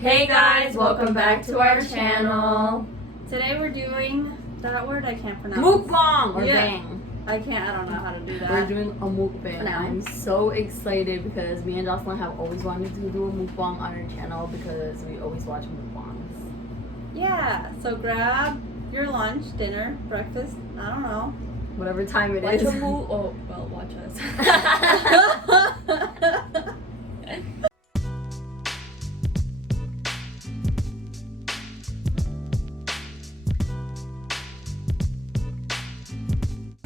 Hey guys, welcome back to our channel. Today we're doing that word I can't pronounce. Mukbang or Yeah. bang. I don't know how to do that. We're doing a mukbang. Pronounce. I'm so excited because me and Jocelyn have always wanted to do a mukbang on our channel because we always watch mukbangs. Yeah, so grab your lunch, dinner, breakfast, I don't know. Whatever time it Watch is. watch us.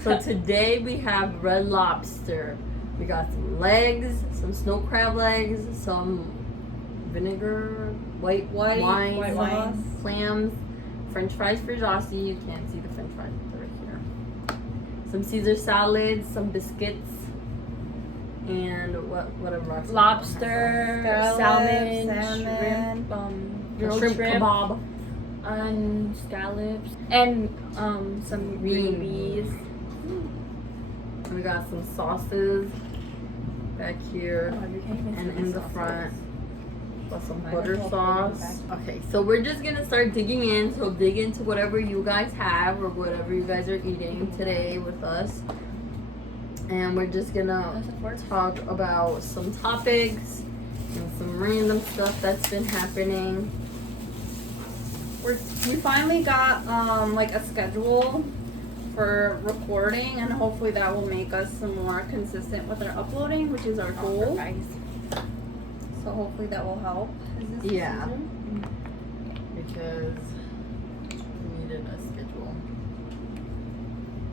So today we have red lobster. We got some legs, some snow crab legs, some vinegar, white wine, sauce. clams, French fries for Jossie. You can't see the French fries, they're right here. Some Caesar salads, some biscuits, and whatever. Lobster, salmon, shrimp, grilled shrimp kebab, and scallops, and some green beans. And we got some sauces back here and in the front. Got some butter sauce. Okay, so we're just gonna start digging in. So dig into whatever you guys have or whatever you guys are eating today with us. And we're just gonna talk about some topics and some random stuff that's been happening. We finally got like a schedule for recording, and hopefully that will make us some more consistent with our uploading, which is our goal. So hopefully that will help. Yeah. Because we needed a schedule.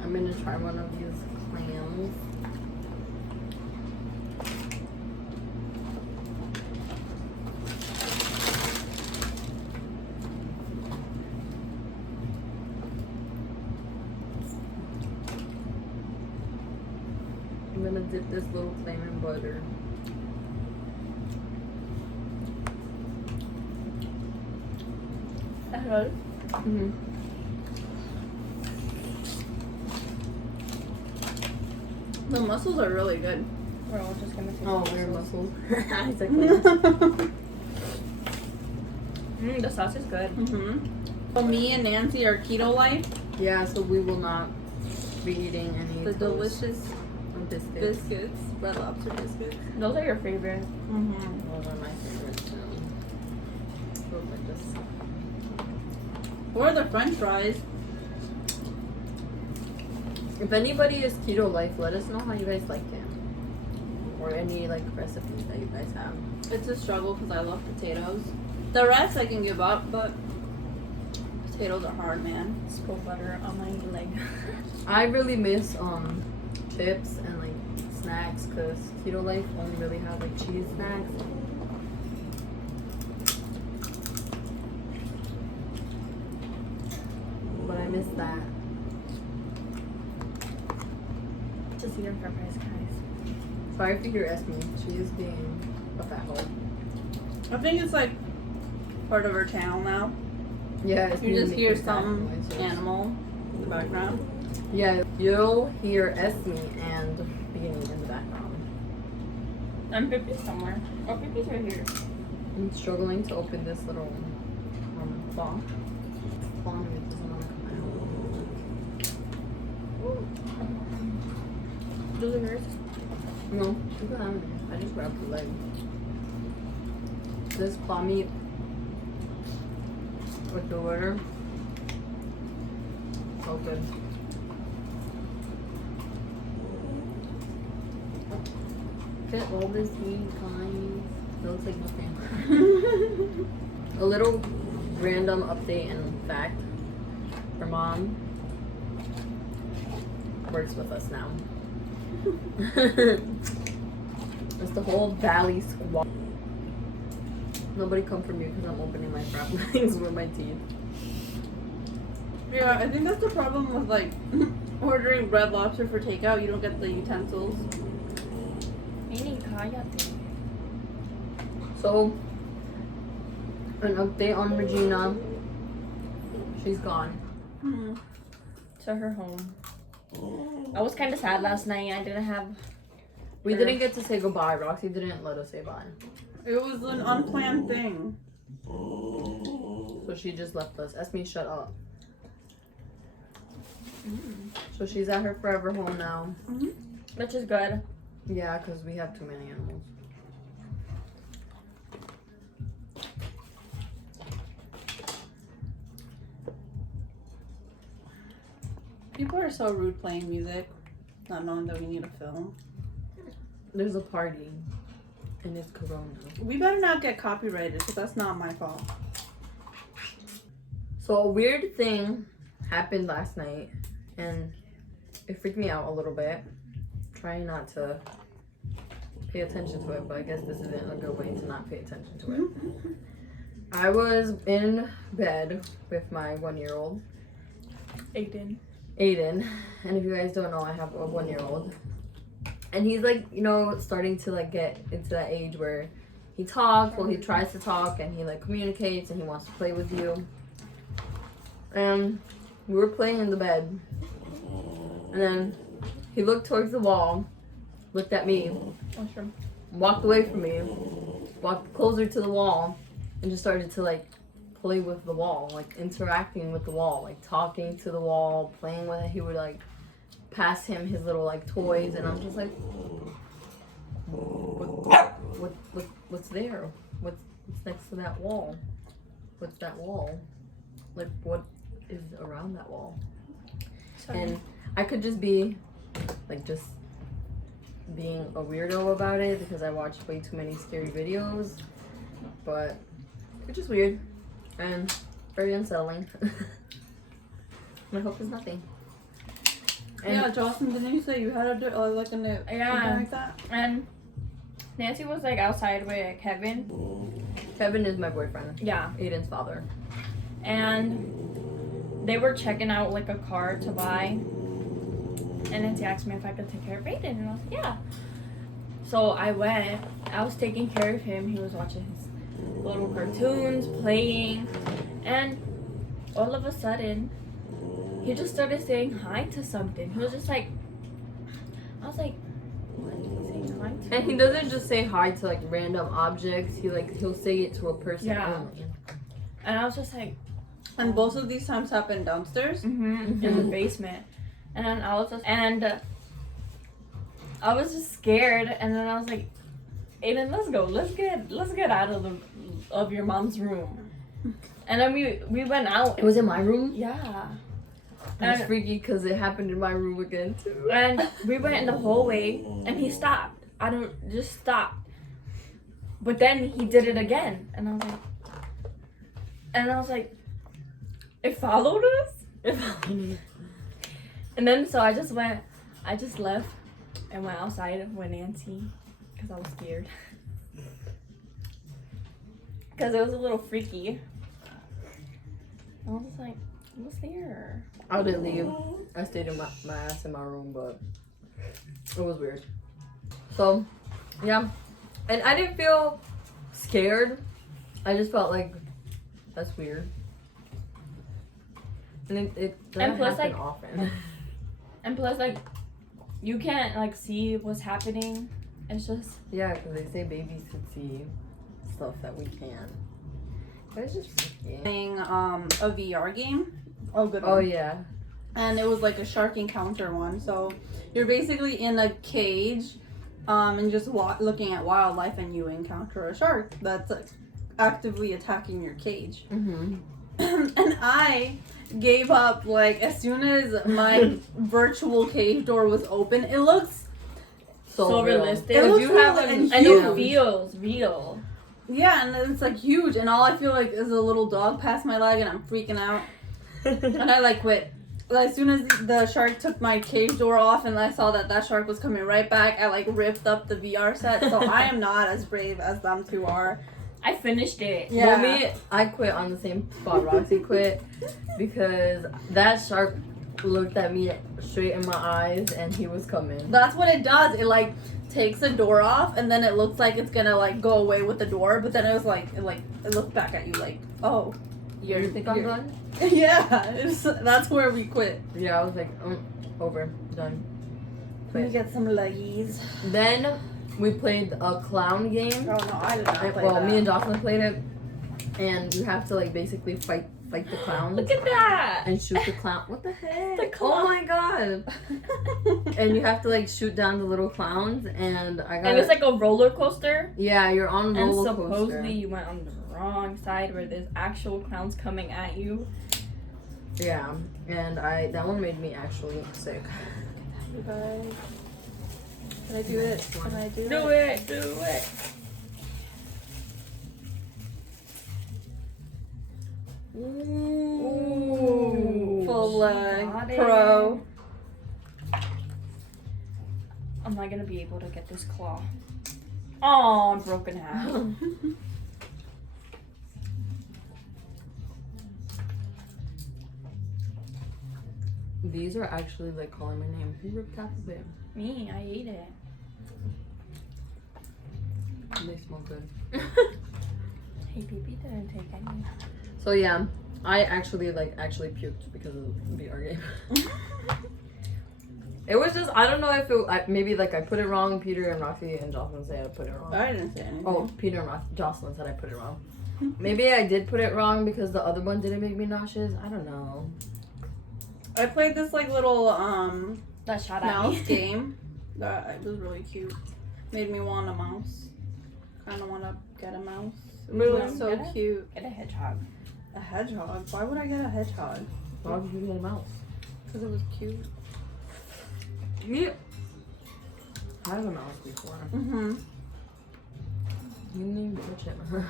I'm gonna try one of these clams. I'm gonna dip this little clam in butter. Mm-hmm. The mussels are really good. We're all just gonna We're mussels. The sauce is good. So me and Nancy are keto life. Yeah, so we will not be eating any The toast delicious or biscuits. biscuits, red lobster biscuits. Those are your favorite. Those are my favorites too. Delicious. Or the French fries. If anybody is keto life, let us know how you guys like it. Or any like recipes that you guys have. It's a struggle because I love potatoes. The rest I can give up, but potatoes are hard, man. Spill butter on my leg. I really miss chips and like snacks because keto life only really has like cheese snacks. But I miss that. Just eat our french fries, guys. Sorry if you hear me. She is being a fat hole. I think it's like part of our channel now. Yeah, it's You me just hear making fat some noises. animal in the background. Yeah, you'll hear Esme and Beanie in the background. I'm Pippi somewhere. Oh, Pippi's right here. I'm struggling to open this little claw. Claw and it doesn't want to come Those are yours? out. No, you can have it. I just grabbed the leg. This claw meat with the water. So good. Look at all this meat, guys. It looks like nothing. A little random update and fact. Her mom works with us now. It's the whole Valley squad. Nobody come for me because I'm opening my crab legs with my teeth. Yeah, I think that's the problem with like ordering red lobster for takeout. You don't get the utensils. So, an update on Regina. She's gone. To her home. I was kind of sad last night. I didn't have. We didn't get to say goodbye. Roxy didn't let us say bye. It was an unplanned thing. she just left us. Esme, shut up. So she's at her forever home now. Which is good. Yeah, because we have too many animals. People are so rude playing music, not knowing that we need a film. There's a party, and it's Corona. We better not get copyrighted because that's not my fault. So a weird thing happened last night, and it freaked me out a little bit. Trying not to pay attention to it, but I guess this isn't a good way to not pay attention to it. I was in bed with my 1-year-old, Aiden. And if you guys don't know, I have a 1-year-old. And he's like, you know, starting to like get into that age where he talks, well, he tries to talk, and he like communicates, and he wants to play with you. And we were playing in the bed, and then he looked towards the wall, looked at me, walked away from me, walked closer to the wall, and just started to like play with the wall, like interacting with the wall, like talking to the wall, playing with it. He would like pass him his little like toys, and I'm just like, what's there? What's next to that wall? What's that wall? Like, what is around that wall? And I could just be like just being a weirdo about it because I watch way too many scary videos, but it's just weird and very unsettling. I hope it's nothing. And yeah, Jocelyn, didn't you say you had a like something like that? And Nancy was like outside with Kevin. Kevin is my boyfriend. Yeah. Aiden's father. And they were checking out like a car to buy. And Nancy asked me if I could take care of Aiden, and I was like, yeah. So I went. I was taking care of him. He was watching his little cartoons, playing, and all of a sudden, he just started saying hi to something. He was just like, I was like, what are you saying hi to? And he doesn't just say hi to like random objects. He'll say it to a person only. And I was just like, and both of these times happened downstairs? in the basement. And then I was just scared, and then I was like, Aiden, let's go. Let's get out of your mom's room. And then we went out. It was in my room? Yeah. It was freaky because it happened in my room again too. And we went in the hallway, and he stopped. Just stopped. But then he did it again, and I was like, it followed us? And then so I just left and went outside with Nancy because I was scared. Because it was a little freaky. I was like, what's there? I didn't leave. I stayed in my ass in my room, but it was weird. So, yeah. And I didn't feel scared. I just felt like, that's weird. And it doesn't happen often. And plus, like, you can't, like, see what's happening. It's just... Yeah, because they say babies could see stuff that we can. But it's just freaky. Playing a VR game. Oh, good one. Oh, yeah. And it was like a shark encounter one. So you're basically in a cage and just looking at wildlife, and you encounter a shark that's like, actively attacking your cage. Mm-hmm. And I gave up like as soon as my virtual cage door was open. It looks so realistic. It looks you have and it feels real. Yeah, and it's like huge, and all I feel like is a little dog past my leg, and I'm freaking out. And I like quit. As soon as the shark took my cage door off, and I saw that shark was coming right back, I like ripped up the VR set. So I am not as brave as them two are. I finished it. Yeah. Well, I quit on the same spot Roxy quit because that shark looked at me straight in my eyes and he was coming. That's what it does. It like takes the door off, and then it looks like it's gonna like go away with the door, but then it was like it looked back at you like, oh, You think I'm done? Yeah, that's where we quit. Yeah, I was like, over, done. Let me get some leggies. Then we played a clown game. Oh no, I did not play Well, that. me and Jocelyn played it. and you have to like basically fight the clowns. Look at that! And shoot the clown. What the heck? The clown. Oh my god! And you have to like shoot down the little clowns, and I got. And it's like a roller coaster. Yeah, you're on a roller and coaster. supposedly you went on the wrong side where there's actual clowns coming at you. Yeah, and that one made me actually sick. You guys. Can I do it? Can I do it? Do it! Do it! Ooh. Full leg. Got it. Pro. I'm not gonna be able to get this claw. Oh, I'm broken half. These are actually like calling my name. Who ripped half of it? Me, I ate it. They smell good. Hey, baby didn't take any. So yeah, I actually puked because of the VR game. It was just, I don't know if maybe like I put it wrong. Peter and Roxy and Jocelyn say I put it wrong. I didn't say anything. Oh, Peter and Jocelyn said I put it wrong. Maybe I did put it wrong because the other one didn't make me nauseous. I don't know. I played this like little That shot at mouse me. game. That it was really cute. Made me want a mouse. Kind of want to get a mouse. It Really? was so Get it? cute. Get a hedgehog. A hedgehog? Why would I get a hedgehog? Why would you get a mouse? Because it was cute. Yeah. I had a mouse before. Mm-hmm. You didn't even touch it.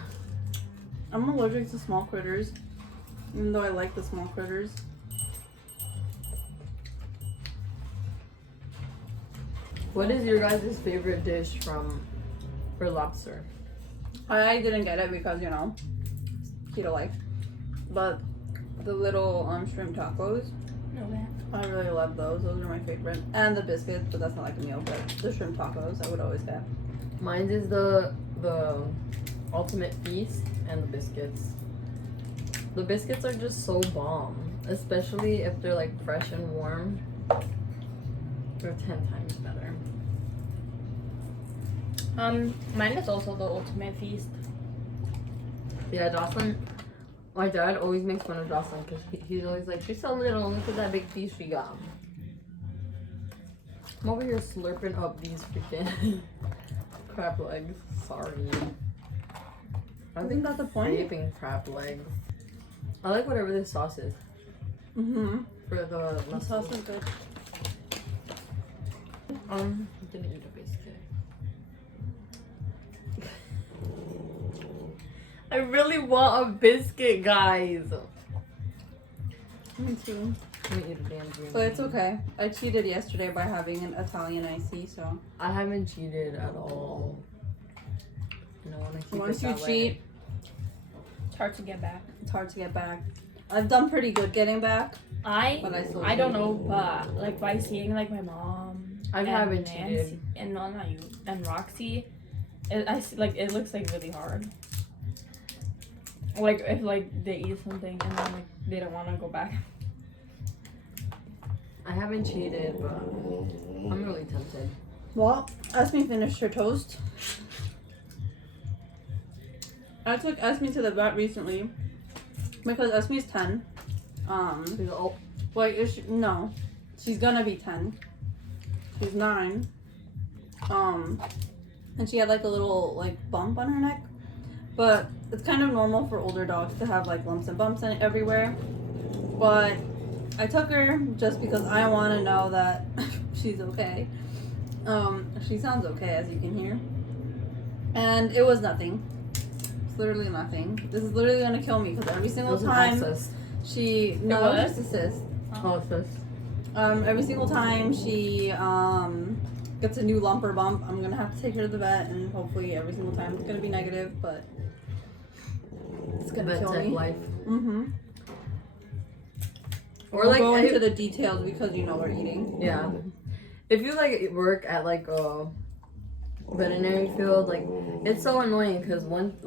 I'm allergic to small critters. Even though I like the small critters. What is your guys' favorite dish for lobster? I didn't get it because, you know, keto life. But the little shrimp tacos, No, man. I really love those. Those are my favorite. And the biscuits, but that's not like a meal. But the shrimp tacos, I would always get. Mine is the ultimate feast and the biscuits. The biscuits are just so bomb, especially if they're like fresh and warm. They're 10 times better. Mine is also the ultimate feast. Yeah, Jocelyn. My dad always makes fun of Jocelyn because he's always like, she's so little. Look at that big piece she got. I'm over here slurping up these freaking crab legs. Sorry. I Isn't that the point? Craving crab legs. I like whatever this sauce is Mm-hmm. for the The mussels. sauce is good. Didn't eat a biscuit. I really want a biscuit, guys. Me too. I'm gonna eat a damn green. But it's okay. I cheated yesterday by having an Italian iced, so. I haven't cheated at all. You know, when I keep Once it you that way. cheat, It's hard to get back. it's hard to get back. I've done pretty good getting back. But I still I don't cheat. know, but like by seeing like my mom, I haven't cheated. and no, not you, and Roxy, I see, like it looks like really hard. Like if like they eat something and then like they don't want to go back. I haven't cheated, but I'm really tempted. Well, Esme finished her toast. I took Esme to the vet recently because Esme's 10. She's all, Like, no, she's gonna be 10. She's 9. And she had like a little like bump on her neck. But it's kind of normal for older dogs to have like lumps and bumps in everywhere. But I took her just because I want to know that she's okay. She sounds okay, as you can hear. And it was nothing. It's literally nothing. This is literally gonna kill me because every it single was an time abscess. she no, was? just a cyst. Oh, sis. Every single time she gets a new lump or bump, I'm gonna have to take her to the vet, and hopefully every single time it's gonna be negative, but it's gonna Vet kill tech me. life. Mm-hmm. Or We'll like, go into the details because you know we're eating. yeah. If you like work at like a veterinary field, like it's so annoying because one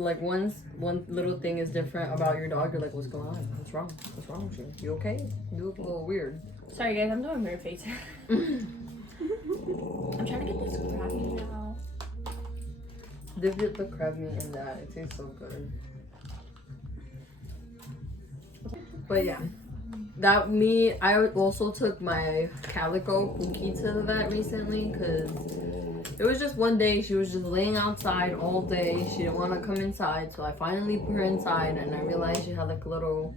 little thing is different about your dog, you're like, what's going on? What's wrong? What's wrong with you? You okay? You look a little weird. Sorry guys, I'm doing weird faces. I'm trying to get this crab meat out. Dip the crab meat in that. It tastes so good. But yeah, I also took my calico Pookie to the vet recently because it was just one day. She was just laying outside all day. She didn't want to come inside, so I finally put her inside, and I realized she had like a little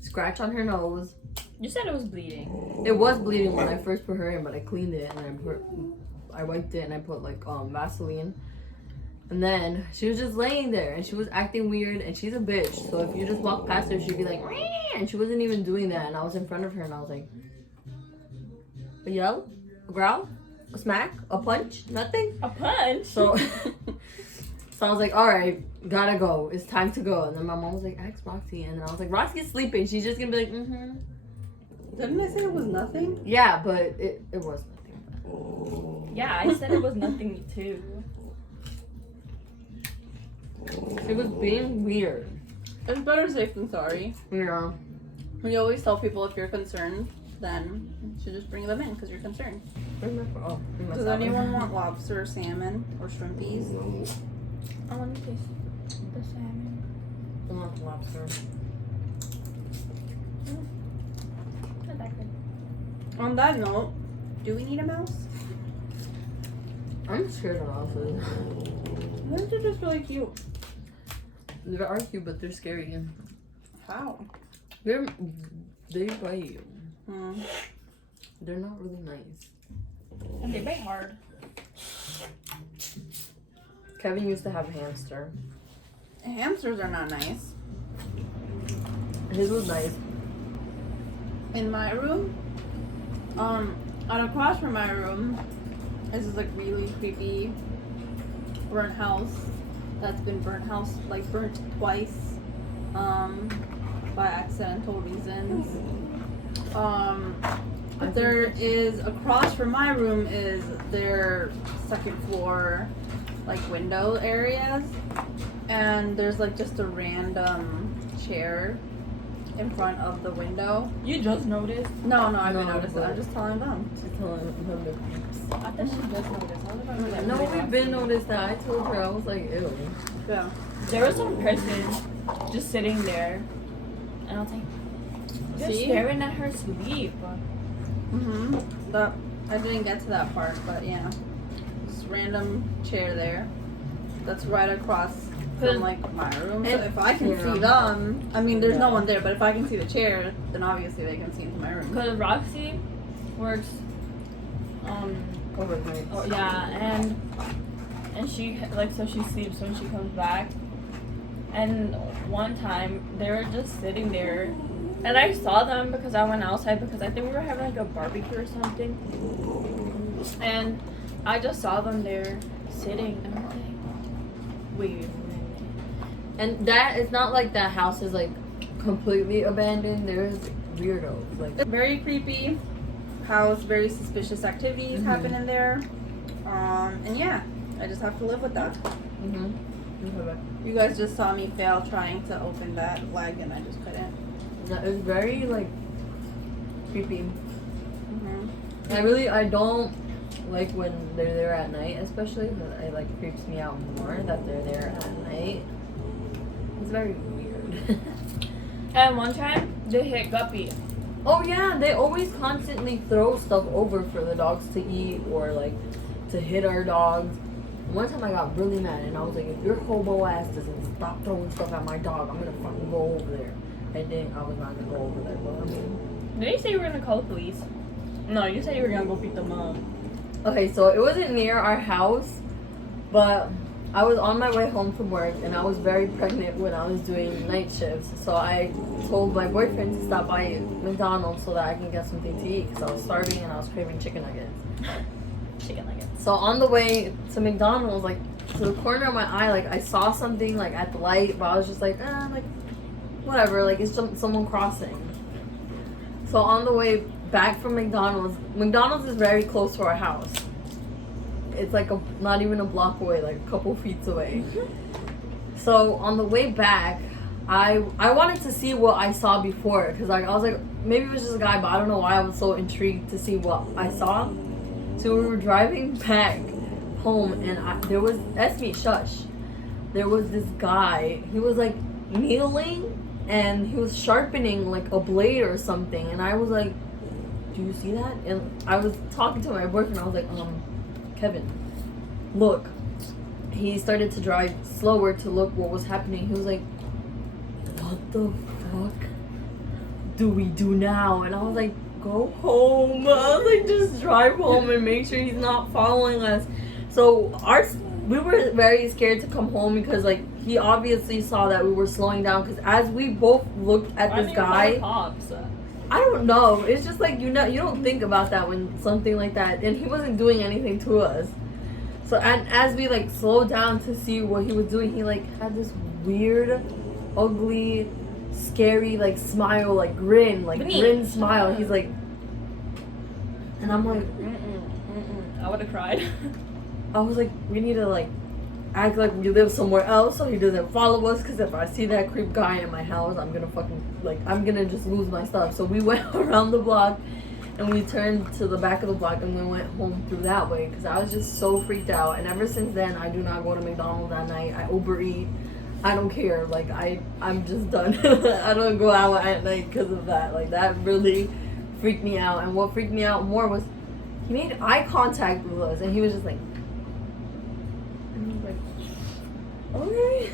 scratch on her nose. You said it was bleeding. It was bleeding when I first put her in, but I cleaned it and I wiped it and I put like Vaseline. And then she was just laying there and she was acting weird, and she's a bitch. So if you just walk past her, she'd be like, "Meow," and she wasn't even doing that. And I was in front of her and I was like, a yell, a growl, a smack, a punch, nothing. A punch? So I was like, all right, gotta go. It's time to go. And then my mom was like, ask Roxy. And then I was like, Roxy's sleeping. She's just gonna be like, mm-hmm. Didn't I say it was nothing? Yeah, but it was nothing. Yeah, I said it was nothing too. She was being weird. It's better safe than sorry. Yeah. We always tell people if you're concerned, then you should just bring them in because you're concerned. Does anyone want lobster or salmon or shrimpies? I want to taste the salmon. I want lobster. Not that good. On that note, do we need a mouse? I'm scared of mouses. They're just really cute. They are cute, but they're scary. How? They bite you. Hmm. They're not really nice. And they bite hard. Kevin used to have a hamster. Hamsters are not nice. His was nice. In my room, on across from my room, this is like really creepy burnt house that's been burnt twice, by accidental reasons. There is across from my room is their second floor, like window areas, and there's like just a random chair in front of the window. You just noticed? No, I didn't No, notice it. I'm just telling them. She's telling him the creeps. I thought she just noticed. I was about to be like, No, "Wait, we've been noticed that. I told her, I was like, ew. Yeah. There was some person just sitting there, and I was like, just See? staring at her sleep. That I didn't get to that part, but yeah, just random chair there. That's right across from like my room. So if I can see them, I mean, there's no one there, but if I can see the chair, then obviously they can see into my room. Because Roxy works, Overnight. oh yeah, and she, like, so she sleeps when she comes back. And one time, they were just sitting there, and I saw them because I went outside because I think we were having like a barbecue or something. And I just saw them there sitting, and I'm like, wait a minute. And that, it's not like that house is like completely abandoned. There's weirdos. Like, Very creepy house. Very suspicious activities happen in there. And yeah, I just have to live with that. You guys just saw me fail trying to open that leg, and I just couldn't. That is very like creepy. I don't like when they're there at night, especially. But it like creeps me out more that they're there at night. It's very weird. And one time, they hit Guppy. Oh yeah, they always constantly throw stuff over for the dogs to eat or like to hit our dogs. One time I got really mad and I was like, if your hobo ass doesn't stop throwing stuff at my dog, I'm gonna fucking go over there. I was not gonna go over there, but I mean. Did you say you were gonna call the police? No, you said you were gonna go beat them up. Okay, so it wasn't near our house, but I was on my way home from work and I was very pregnant when I was doing night shifts. So I told my boyfriend to stop by McDonald's so that I can get something to eat because I was starving and I was craving chicken nuggets. Chicken nuggets. So on the way to McDonald's, like to the corner of my eye, like I saw something like at the light, but I was just like, like whatever, like it's someone crossing. So on the way back from McDonald's is very close to our house. It's like not even a block away, like a couple feet away. So on the way back, I wanted to see what I saw before because like I was like maybe it was just a guy, but I don't know why I was so intrigued to see what I saw. So we were driving back home and there was Esme, shush. There was this guy. He was like kneeling and he was sharpening like a blade or something, and I was like, do you see that? And I was talking to my boyfriend. I was like, Kevin, look. He started to drive slower to look what was happening. He was like, what the fuck do we do now? And I was like, go home. I was like, just drive home and make sure he's not following us. So we were very scared to come home because like he obviously saw that we were slowing down, because as we both looked at this guy, I don't know, it's just like, you don't think about that when something like that, and he wasn't doing anything to us. So and as we like slowed down to see what he was doing, he like had this weird, ugly, scary like smile, like grin smile. He's like, and I'm like, I would have cried. I was like, we need to like act like we live somewhere else so he doesn't follow us, because if I see that creep guy in my house, I'm gonna just lose my stuff. So we went around the block and we turned to the back of the block and we went home through that way, because I was just so freaked out. And ever since then, I do not go to McDonald's at night. I Uber eat. I don't care. Like I'm just done. I don't go out at night because of that. Like that really freaked me out. And what freaked me out more was he made eye contact with us, and he was just like, okay.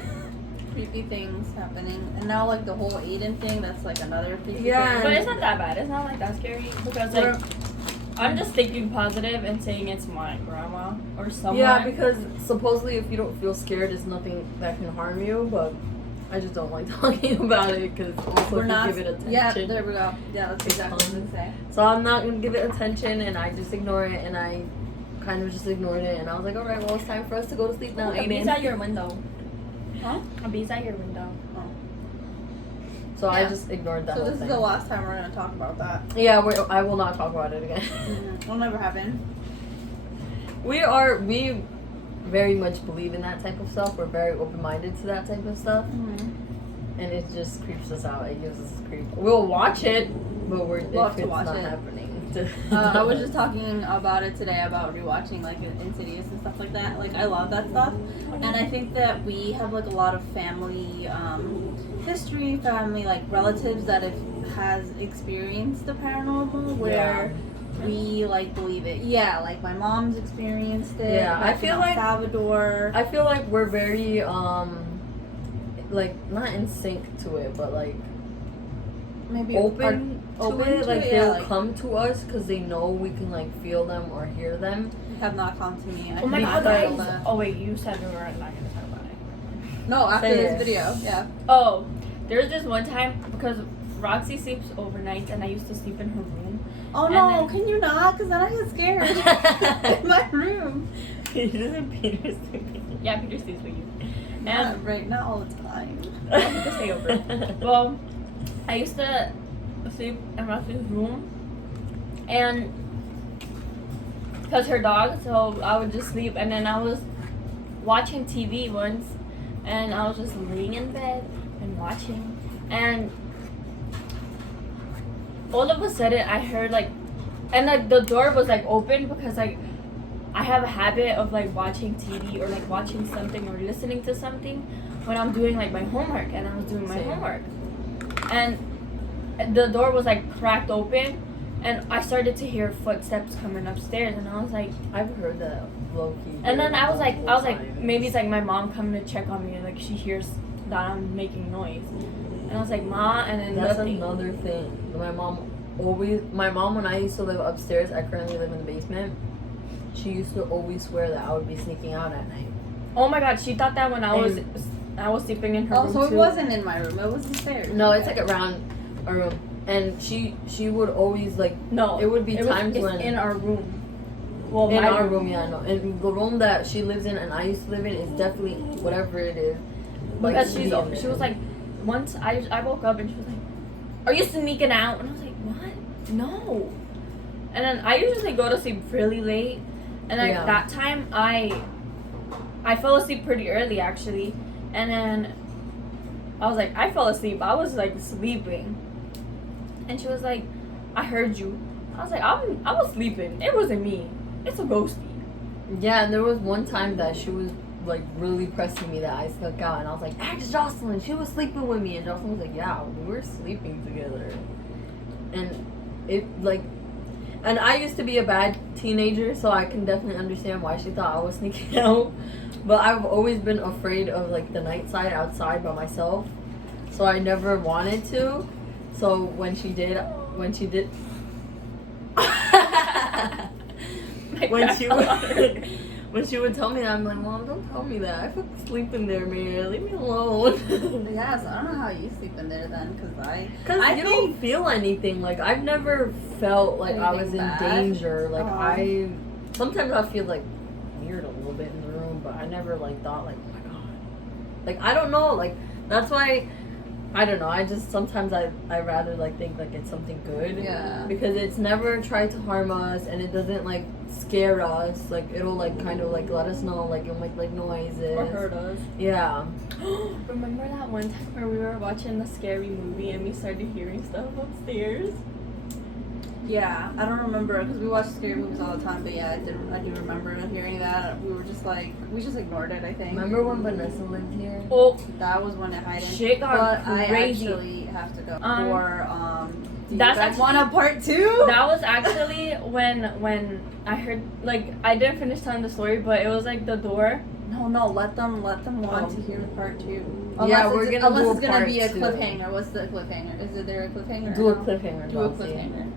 Creepy things happening, and now like the whole Aiden thing, that's like another creepy Yeah. thing. But it's not that bad. It's not like that scary, because like I'm just thinking positive and saying it's my grandma or someone. Yeah, because supposedly if you don't feel scared, it's nothing that can harm you, but I just don't like talking about it, because also We're if not. you give it attention. Yeah, there we go. Yeah, that's exactly what I was gonna say. So I'm not going to give it attention, and I just ignore it, and I kind of just ignored it, and I was like, alright, well, it's time for us to go to sleep now, A bee's Aiden. at your window. Huh? A bee's at your window. So I Yeah. just ignored that So whole this thing. is the last time we're gonna talk about that. Yeah, I will not talk about it again. It'll never happen. We very much believe in that type of stuff. We're very open-minded to that type of stuff. And it just creeps us out. It gives us a creep. We'll watch it, but We'll have if to it's watch not it. happening. I was just talking about it today, about rewatching like Insidious and stuff like that. Like I love that stuff, and I think that we have like a lot of family history, family like relatives that has experienced the paranormal, where we like believe it. Yeah, like my mom's experienced it. Yeah, I feel like Salvador. I feel like we're very like not in sync to it, but like Maybe open to it. Like yeah, they'll like, come to us because they know we can like feel them or hear them. have not come to me. I Oh my cannot god, feel guys. that. Oh wait, you said we were not gonna talk about it. No, after Say this it. video, yeah. Oh, there was this one time, because Roxy sleeps overnight and I used to sleep in her room. Oh And no, then- can you not? Because then I get scared in my room. Isn't Peter sleeping? Yeah, Peter sleeps with you. Not right, not all the time. I have to stay over. Well, I used to sleep in Roxy's room, and because her dog, so I would just sleep, and then I was watching TV once, and I was just laying in bed and watching, and all of a sudden I heard like, and like the door was like open, because like I have a habit of like watching TV or like watching something or listening to something when I'm doing like my homework, and I was doing my Same. homework, and the door was like cracked open, and I started to hear footsteps coming upstairs, and I was like, I've heard that low key. and then I was like times. maybe it's like my mom coming to check on me, and like she hears that I'm making noise, and I was like, Ma, and then That's nothing. another thing. My mom when I used to live upstairs, I currently live in the basement. She used to always swear that I would be sneaking out at night. Oh my god, she thought that when I was sleeping in her room So it too. wasn't in my room, it was upstairs. No, it's like around our room, and she would always like No, it would be times it's when in our room. Well, in my our room, yeah, no, and the room that she lives in and I used to live in is definitely whatever it is. Like, Because be in there. she was like, once I woke up and she was like, "Are you sneaking out?" And I was like, "What? No." And then I usually go to sleep really late, and like Yeah. that time I fell asleep pretty early actually, and then I was like, I fell asleep. I was like sleeping, and she was like, "I heard you." I was like, I was sleeping. It wasn't me. It's a ghosty. Yeah, and there was one time that she was like really pressing me that I snuck out, and I was like, ask Jocelyn, she was sleeping with me, and Jocelyn was like, yeah, we were sleeping together. And it like, and I used to be a bad teenager, so I can definitely understand why she thought I was sneaking out. But I've always been afraid of like the night side outside by myself, so I never wanted to. So when she did when she would tell me that, I'm like, Mom, don't tell me that. I feel sleep in there, man. Leave me alone. Yes, I don't know how you sleep in there then, because you don't feel anything. Like, I've never felt like I was in danger. Like, sometimes I feel like weird a little bit in the room, but I never like thought like, oh my god. Like, I don't know. Like, that's why. I don't know. I just sometimes I rather like think like it's something good. Yeah. Because it's never tried to harm us, and it doesn't like scare us. Like it'll like kind of like let us know, like it'll make like noises Or hurt us. Yeah. Remember that one time where we were watching a scary movie and we started hearing stuff upstairs? Yeah, I don't remember because we watch scary movies all the time, but yeah, I do remember hearing that. We were just like, we just ignored it, I think. Remember when Vanessa lived here? Oh, that was when it hid. Shit got but crazy. I actually have to go. Do you that's guys actually want a part 2? That was actually when I heard, like, I didn't finish telling the story, but it was like the door. No, let them want to hear the part 2. Yeah, we're gonna unless do it's a gonna part be a 2. cliffhanger. What's the cliffhanger? Is there a cliffhanger? Do a cliffhanger. Do a cliffhanger.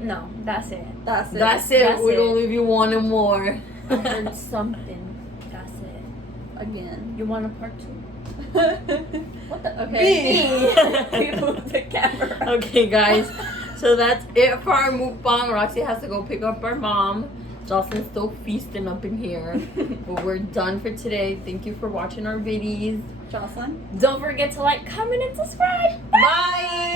No, that's it. That's it. That's it. We're gonna leave you wanting more. I heard something. That's it. Again. You want a part 2? What the? Okay. We moved the camera. Okay, guys. So that's it for our mukbang. Roxy has to go pick up our mom. Jocelyn's still feasting up in here. But we're done for today. Thank you for watching our videos. Jocelyn? Don't forget to like, comment, and subscribe. Bye!